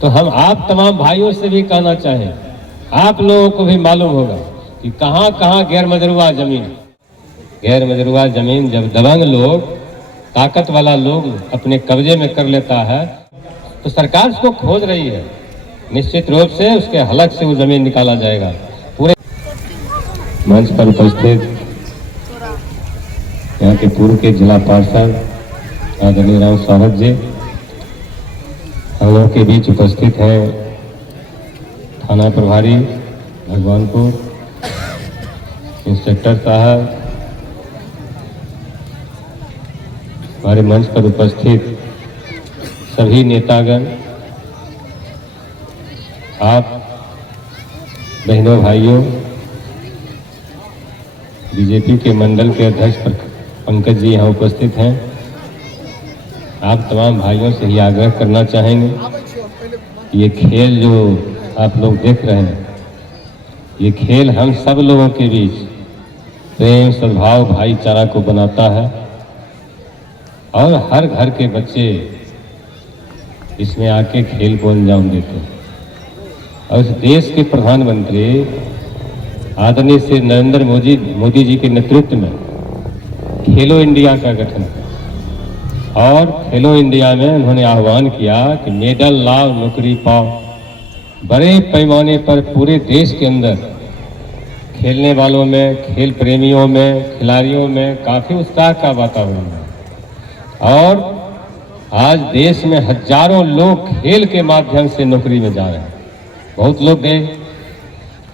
तो हम आप तमाम भाइयों से भी कहना चाहें, आप लोगों को भी मालूम होगा कि कहाँ कहाँ गैर मजरूआ जमीन जब दबंग लोग, ताकत वाला लोग अपने कब्जे में कर लेता है तो सरकार उसको खोज रही है। निश्चित रूप से उसके हलक से वो जमीन निकाला जाएगा। पूरे मंच पर उपस्थित यहाँ के पूर्व के जिला पार्षद आदरणीय राम स्वागत जी, हम लोग के बीच उपस्थित है थाना प्रभारी भगवानपुर इंस्पेक्टर साहब, हमारे मंच पर उपस्थित सभी नेतागण, आप बहनों भाइयों, बीजेपी के मंडल के अध्यक्ष पंकज जी यहाँ उपस्थित हैं। आप तमाम भाइयों से ही आग्रह करना चाहेंगे, ये खेल जो आप लोग देख रहे हैं, ये खेल हम सब लोगों के बीच प्रेम, सद्भाव, भाईचारा को बनाता है और हर घर के बच्चे इसमें आके खेल को अंजाम देते हैं। और इस देश के प्रधानमंत्री आदरणीय श्री नरेंद्र मोदी जी के नेतृत्व में खेलो इंडिया का गठन है और खेलो इंडिया में उन्होंने आह्वान किया कि मेडल लाओ, नौकरी पाओ। बड़े पैमाने पर पूरे देश के अंदर खेलने वालों में, खेल प्रेमियों में, खिलाड़ियों में काफ़ी उत्साह का वातावरण है और आज देश में हजारों लोग खेल के माध्यम से नौकरी में जा रहे हैं। बहुत लोग गए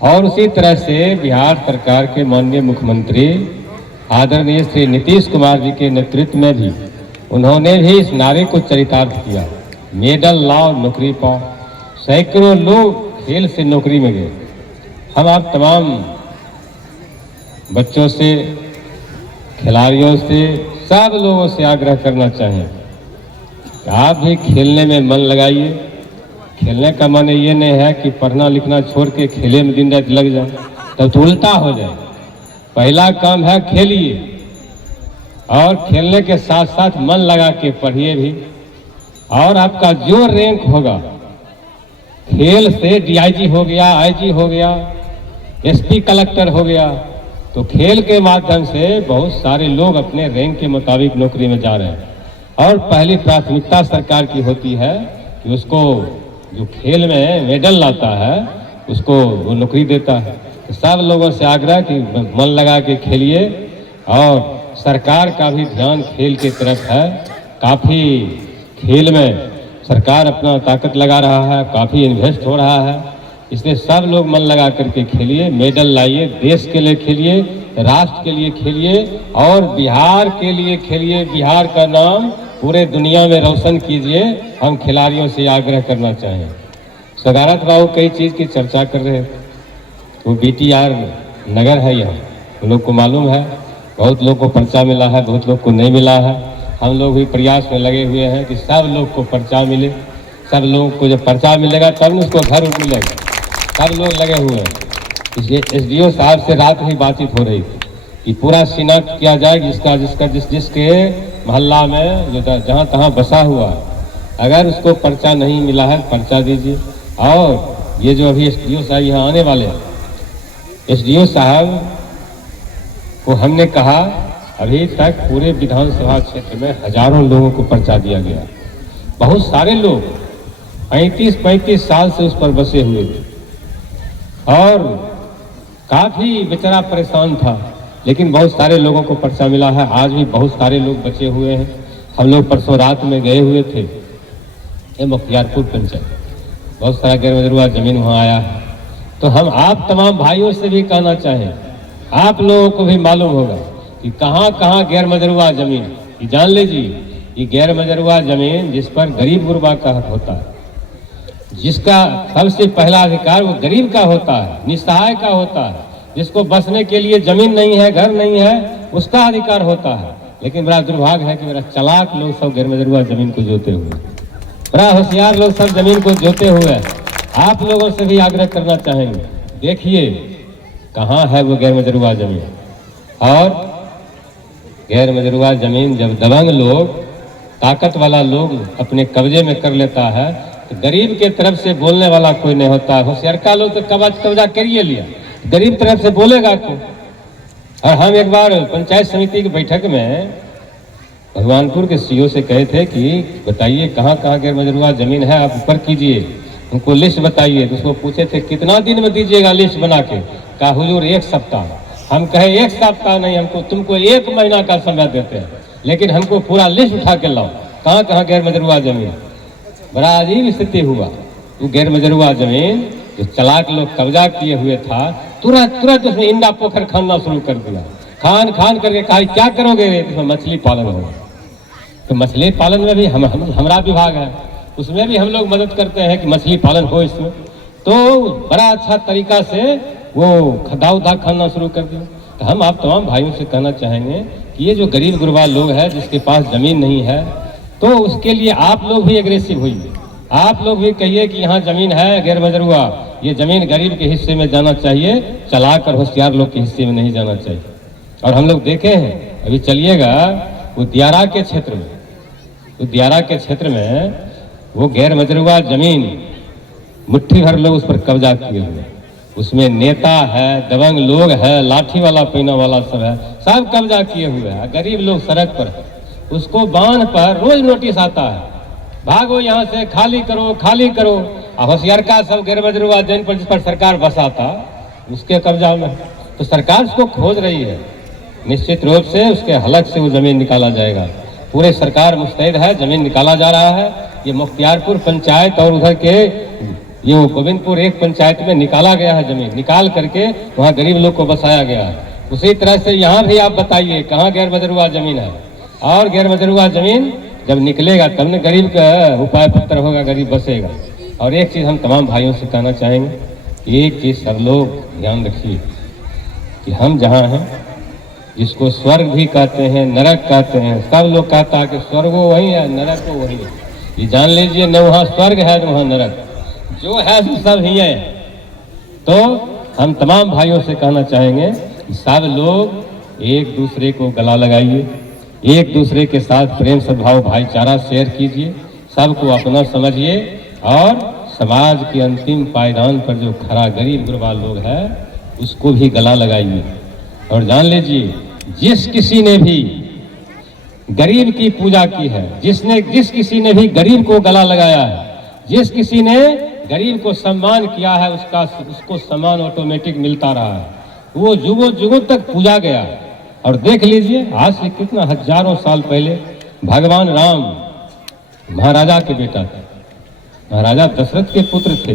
और उसी तरह से बिहार सरकार के माननीय मुख्यमंत्री आदरणीय श्री नीतीश कुमार जी के नेतृत्व में भी उन्होंने भी इस नारे को चरितार्थ किया, मेडल लाओ, नौकरी पाओ। सैकड़ों लोग खेल से नौकरी में गए। हम आप तमाम बच्चों से, खिलाड़ियों से, सब लोगों से आग्रह करना चाहें कि आप भी खेलने में मन लगाइए। खेलने का मन ये नहीं है कि पढ़ना लिखना छोड़ के खेले में दिन रात लग जाए, तब तो उल्टा हो जाए। पहला काम है खेलिए और खेलने के साथ साथ मन लगा के पढ़िए भी। और आपका जो रैंक होगा, खेल से डीआईजी हो गया, आईजी हो गया, एसपी कलेक्टर हो गया, तो खेल के माध्यम से बहुत सारे लोग अपने रैंक के मुताबिक नौकरी में जा रहे हैं। और पहली प्राथमिकता सरकार की होती है कि उसको जो खेल में मेडल लाता है उसको वो नौकरी देता है। तो सब लोगों से आग्रह कि मन लगा के खेलिए और सरकार का भी ध्यान खेल की तरफ है। काफ़ी खेल में सरकार अपना ताकत लगा रहा है, काफ़ी इन्वेस्ट हो रहा है, इसलिए सब लोग मन लगा करके खेलिए, मेडल लाइए, देश के लिए खेलिए, राष्ट्र के लिए खेलिए और बिहार के लिए खेलिए। बिहार का नाम पूरे दुनिया में रोशन कीजिए। हम खिलाड़ियों से आग्रह करना चाहें। सदारथ बाबू कई चीज़ की चर्चा कर रहे थे, वो BTR नगर है यहाँ, उन लोग को मालूम है, बहुत लोग को पर्चा मिला है, बहुत लोग को नहीं मिला है। हम लोग भी प्रयास में लगे हुए हैं कि सब लोग को पर्चा मिले। सब लोगों को जब पर्चा मिलेगा तब उसको घर मिलेगा। सब लोग लगे हुए हैं। इसलिए SDO साहब से रात ही बातचीत हो रही थी कि पूरा शिनाख्त किया जाए जिसके मोहल्ला में जो जहाँ तहाँ बसा हुआ है, अगर उसको पर्चा नहीं मिला है पर्चा दीजिए। और ये जो अभी SDO साहब यहाँ आने वाले हैं, SDO साहब को हमने कहा अभी तक पूरे विधानसभा क्षेत्र में हजारों लोगों को पर्चा दिया गया। बहुत सारे लोग 35-35 साल से उस पर बसे हुए थे और काफ़ी बेचारा परेशान था, लेकिन बहुत सारे लोगों को पर्चा मिला है। आज भी बहुत सारे लोग बचे हुए हैं। हम लोग परसों रात में गए हुए थे ये मुख्तियारपुर पंचायत, बहुत सारा गैर मजरूआ जमीन वहाँ आया है। तो हम आप तमाम भाइयों से भी कहना चाहें, आप लोगों को भी मालूम होगा कि कहाँ कहाँ गैर मजरूआ जमीन, ये जान लीजिए, ये गैर मजरूआ जमीन जिस पर गरीब गुरबा का हक होता है, जिसका सबसे पहला अधिकार वो गरीब का होता है, निसहाय का होता है, जिसको बसने के लिए जमीन नहीं है, घर नहीं है, उसका अधिकार होता है। लेकिन बड़ा दुर्भाग्य है कि बड़ा चालाक लोग सब गैर मजरूआ जमीन को जोते हुए, बड़ा होशियार लोग सब जमीन को जोते हुए आप लोगों से भी आग्रह करना चाहेंगे, देखिए कहाँ है वो गैर मजरूआ जमीन। और गैर मजरूआ जमीन जब दबंग लोग, ताकत वाला लोग अपने कब्जे में कर लेता है तो गरीब के तरफ से बोलने वाला कोई नहीं होता। होशियारका लोग तो कब्जा करिए लिया, गरीब तरफ से बोलेगा कौन। और हम एक बार पंचायत समिति की बैठक में भगवानपुर के सीओ से कहे थे कि बताइए कहाँ कहाँ गैर मजरूआ जमीन है, आप ऊपर कीजिए, उनको लिस्ट बताइए। तो उसको पूछे थे कितना दिन में दीजिएगा लिस्ट बना के, कहा हुजूर 1 सप्ताह। हम कहे 1 सप्ताह नहीं, हमको तुमको 1 महीना का समय देते हैं, लेकिन हमको पूरा लिस्ट उठा के लाओ कहाँ कहाँ गैर मजरूआ जमीन। बड़ा अजीब स्थिति हुआ। वो गैर मजरूआ जमीन जो चालाक लोग कब्जा किए हुए था, तुरंत उसमें इंडा पोखर खानना शुरू कर दिया। खान करके कहा क्या करोगे रे, इसमें मछली पालन होगा। तो मछली पालन में भी हमारा विभाग है, उसमें भी हम लोग मदद करते हैं कि मछली पालन हो इसमें। तो बड़ा अच्छा तरीका से वो खड्डा उद्धा खाना शुरू कर दिया। तो हम आप तमाम भाइयों से कहना चाहेंगे कि ये जो गरीब गुरबा लोग हैं जिसके पास ज़मीन नहीं है, तो उसके लिए आप लोग भी एग्रेसिव होइए। आप लोग भी कहिए कि यहाँ ज़मीन है गैर मजरूआ, ये ज़मीन गरीब के हिस्से में जाना चाहिए, चालाक और होशियार लोग के हिस्से में नहीं जाना चाहिए। और हम लोग देखे हैं, अभी चलिएगा वो दियारा के क्षेत्र में, तो दियारा के क्षेत्र में वो गैर मजरूआ जमीन मुट्ठी भर लोग उस पर कब्जा किए हुए, उसमें नेता है, दबंग लोग है, लाठी वाला पीना वाला सब है, सब कब्जा किए हुए हैं। गरीब लोग सड़क पर है, उसको बांध पर रोज नोटिस आता है, भागो यहाँ से, खाली करो खाली करो। और होशियारका सब गैर मजरूआ जमीन पर जिस पर सरकार बसाता उसके कब्जा में, तो सरकार उसको खोज रही है। निश्चित रूप से उसके हलक से वो जमीन निकाला जाएगा। पूरे सरकार मुस्तैद है, जमीन निकाला जा रहा है। ये मुख्तियारपुर पंचायत और उधर के ये गोविंदपुर एक पंचायत में निकाला गया है, जमीन निकाल करके वहाँ गरीब लोग को बसाया गया है। उसी तरह से यहाँ भी आप बताइए कहाँ गैर मजरूआ जमीन है। और गैर मजरूआ जमीन जब निकलेगा तब न गरीब का उपाय पत्र होगा, गरीब बसेगा। और एक चीज़ हम तमाम भाइयों से कहना चाहेंगे, एक चीज़ सब लोग ध्यान रखिए कि हम जहाँ हैं, जिसको स्वर्ग भी कहते हैं, नरक कहते हैं, सब लोग कहता है कि स्वर्ग वही है, नरक वही है। ये जान लीजिए न वहाँ स्वर्ग है न वहाँ नरक, जो है सब ही है। तो हम तमाम भाइयों से कहना चाहेंगे कि सब लोग एक दूसरे को गला लगाइए, एक दूसरे के साथ प्रेम सद्भाव भाईचारा शेयर कीजिए, सबको अपना समझिए और समाज के अंतिम पायदान पर जो खरा गरीब गुरबा लोग है उसको भी गला लगाइए। और जान लीजिए जिस किसी ने भी गरीब की पूजा की है, जिस किसी ने भी गरीब को गला लगाया है, जिस किसी ने गरीब को सम्मान किया है, उसको सम्मान ऑटोमेटिक मिलता रहा है। वो जुगों जुगों तक पूजा गया। और देख लीजिए आज से कितना हजारों साल पहले भगवान राम महाराजा के बेटा थे, महाराजा दशरथ के पुत्र थे।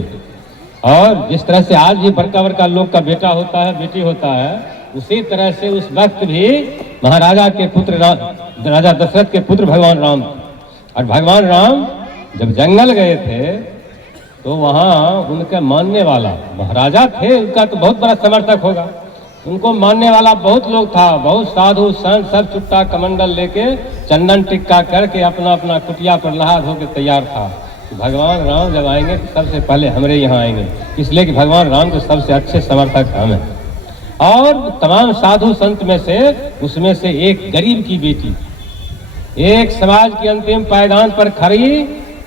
और जिस तरह से आज भी बड़का बड़का लोग का बेटा होता है, बेटी होता है, उसी तरह से उस वक्त भी महाराजा के पुत्र राजा दशरथ के पुत्र भगवान राम। और भगवान राम जब जंगल गए थे तो वहाँ उनके मानने वाला महाराजा थे, उनका तो बहुत बड़ा समर्थक होगा, उनको मानने वाला बहुत लोग था, बहुत साधु संत सब चुट्टा कमंडल लेके चंदन टिक्का करके अपना अपना कुटिया पर नहा धो के तैयार था। तो भगवान राम जब आएंगे तो सबसे पहले हमारे यहाँ आएंगे, इसलिए कि भगवान राम के सबसे अच्छे समर्थक हम हैं। और तमाम साधु संत में से उसमें से एक गरीब की बेटी, एक समाज की अंतिम पायदान पर खड़ी,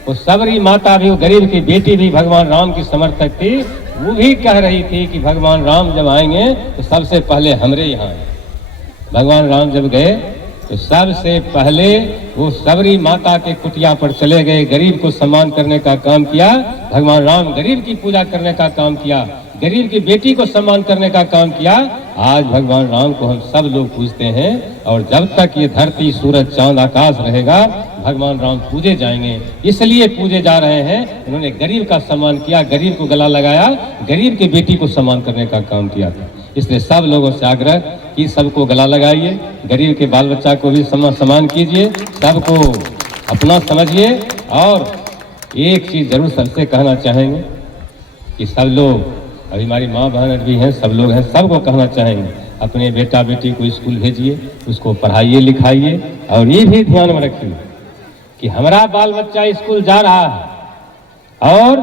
वो सबरी माता भी, वो गरीब की बेटी भी भगवान राम की समर्थक थी। वो भी कह रही थी कि भगवान राम जब आएंगे तो सबसे पहले हमारे यहाँ आएंगे। भगवान राम जब गए तो सबसे पहले वो सबरी माता के कुटिया पर चले गए, गरीब को सम्मान करने का काम किया। भगवान राम गरीब की पूजा करने का काम किया, गरीब की बेटी को सम्मान करने का काम किया। आज भगवान राम को हम सब लोग पूजते हैं और जब तक ये धरती सूरज चांद आकाश रहेगा भगवान राम पूजे जाएंगे। इसलिए पूजे जा रहे हैं, उन्होंने गरीब का सम्मान किया, गरीब को गला लगाया, गरीब की बेटी को सम्मान करने का काम किया था। इसलिए सब लोगों से आग्रह कि सबको गला लगाइए, गरीब के बाल बच्चा को भी सम्मान कीजिए, सबको अपना समझिए। और एक चीज़ जरूर सबसे कहना चाहेंगे कि सब लोग, अभी हमारी माँ बहन भी हैं, सब लोग हैं, सबको कहना चाहेंगे अपने बेटा बेटी को स्कूल भेजिए, उसको पढ़ाइए लिखाइए। और ये भी ध्यान में रखिए कि हमारा बाल बच्चा स्कूल जा रहा है और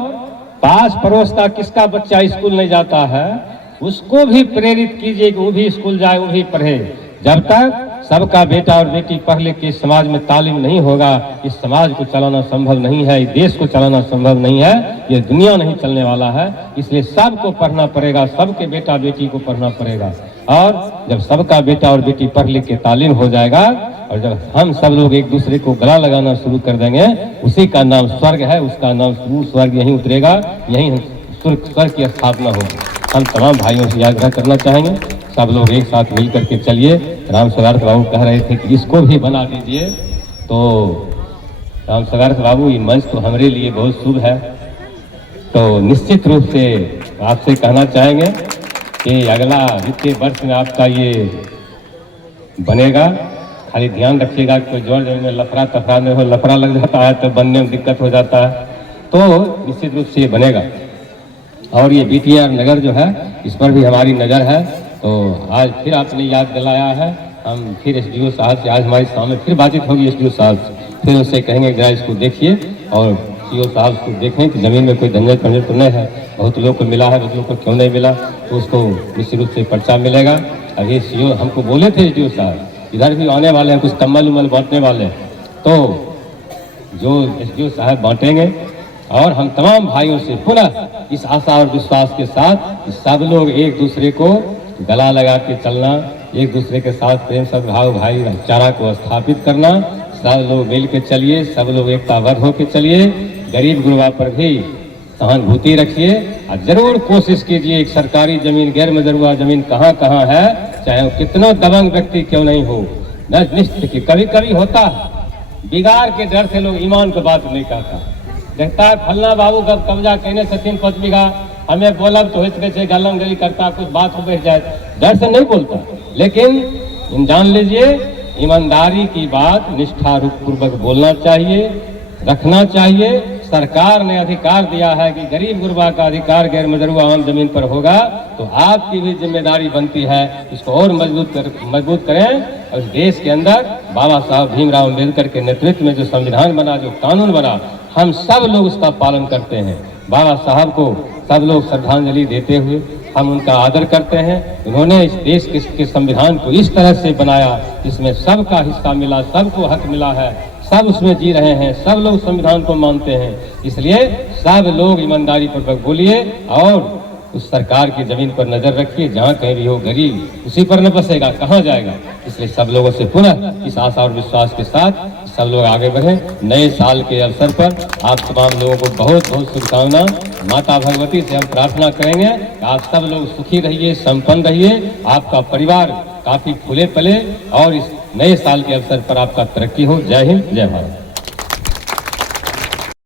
पास पड़ोस का किसका बच्चा स्कूल नहीं जाता है, उसको भी प्रेरित कीजिए कि वो भी स्कूल जाए, वो भी पढ़े। जब तक सबका बेटा और बेटी पढ़ लिख के इस समाज में तालीम नहीं होगा, इस समाज को चलाना संभव नहीं है, इस देश को चलाना संभव नहीं है, ये दुनिया नहीं चलने वाला है। इसलिए सबको पढ़ना पड़ेगा, सबके बेटा बेटी को पढ़ना पड़ेगा। और जब सबका बेटा और बेटी पढ़ लिख के तालीम हो जाएगा और जब हम सब लोग एक दूसरे को गला लगाना शुरू कर देंगे, उसी का नाम स्वर्ग है, उसका नाम स्वर्ग यहीं उतरेगा, यहीं स्वर्ग की स्थापना होगी। हम तमाम भाइयों से आग्रह करना चाहेंगे, सब लोग एक साथ मिल करके चलिए। राम सगारत बाबू कह रहे थे कि इसको भी बना दीजिए, तो राम सगारत बाबू ये मंच तो हमारे लिए बहुत शुभ है। तो निश्चित रूप से आपसे कहना चाहेंगे कि अगला वित्तीय वर्ष में आपका ये बनेगा। खाली ध्यान रखिएगा कि कोई जोड़ जमीन में लफड़ा तफड़ा में हो, लफड़ा लग जाता है तो बनने में दिक्कत हो जाता है, तो निश्चित रूप से ये बनेगा। और ये बीटीआर नगर जो है इस पर भी हमारी नज़र है। तो आज फिर आपने याद दिलाया है, हम फिर एसडीओ साहब से आज हमारे सामने फिर बातचीत होगी एसडीओ साहब से, फिर उससे कहेंगे जरा इसको देखिए और सीओ साहब को देखें कि ज़मीन में कोई दंजल पंजल तो नहीं है। बहुत लोग को मिला है, बहुत लोग को क्यों नहीं मिला, तो उसको निश्चित रूप से पर्चा मिलेगा। अभी सीओ हमको बोले थे एसडीओ साहब इधर भी आने वाले हैं, कुछ कम्बल उम्बल बांटने वाले हैं, तो जो एसडीओ साहब बांटेंगे। और हम तमाम भाइयों से पुनः इस आशा और विश्वास के साथ सब लोग एक दूसरे को गला लगा के चलना, एक दूसरे के साथ प्रेम सद्भाव भाईचारा को स्थापित करना, सब लोग मिल के चलिए, सब लोग एकताबद्ध होकर चलिए। गरीब गुरबा पर भी सहानुभूति रखिए और जरूर कोशिश कीजिए एक सरकारी जमीन, गैर मजरूआ जमीन कहाँ कहाँ है, चाहे वो कितना दबंग व्यक्ति क्यों नहीं हो। निश्चित की कभी कभी होता है, बिगाड़ के डर से लोग ईमान की बात नहीं कहता, देखता है फलना बाबू कब कब्जा कहने सचिन 5 बीघा हमें बोलब तो हो गलम गली करता, कुछ बात हो बैठ जाए, डर से नहीं बोलता। लेकिन जान लीजिए ईमानदारी की बात निष्ठा पूर्वक बोलना चाहिए, रखना चाहिए। सरकार ने अधिकार दिया है कि गरीब गुरबा का अधिकार गैर मजरूआ आम जमीन पर होगा, तो आपकी भी जिम्मेदारी बनती है इसको और मजबूत करें। और इस देश के अंदर बाबा साहब भीमराव अम्बेडकर के नेतृत्व में जो संविधान बना, जो कानून बना, हम सब लोग उसका पालन करते हैं। बाबा साहब को सब लोग श्रद्धांजलि देते हुए हम उनका आदर करते हैं। उन्होंने इस देश के संविधान को इस तरह से बनाया जिसमें सबका हिस्सा मिला, सबको हक मिला है, सब उसमें जी रहे हैं, सब लोग संविधान को मानते हैं। इसलिए सब लोग ईमानदारी पूर्वक बोलिए और उस सरकार की जमीन पर नजर रखिए, जहाँ कहीं भी हो गरीब उसी पर न बसेगा, कहाँ जाएगा। इसलिए सब लोगों से पुनः इस आशा और विश्वास के साथ सब लोग आगे बढ़े। नए साल के अवसर पर आप तमाम लोगों को बहुत बहुत शुभकामना। माता भगवती से हम प्रार्थना करेंगे कि आप सब लोग सुखी रहिए, संपन्न रहिए, आपका परिवार काफी फूले पले और इस नए साल के अवसर पर आपका तरक्की हो। जय हिंद, जय भारत।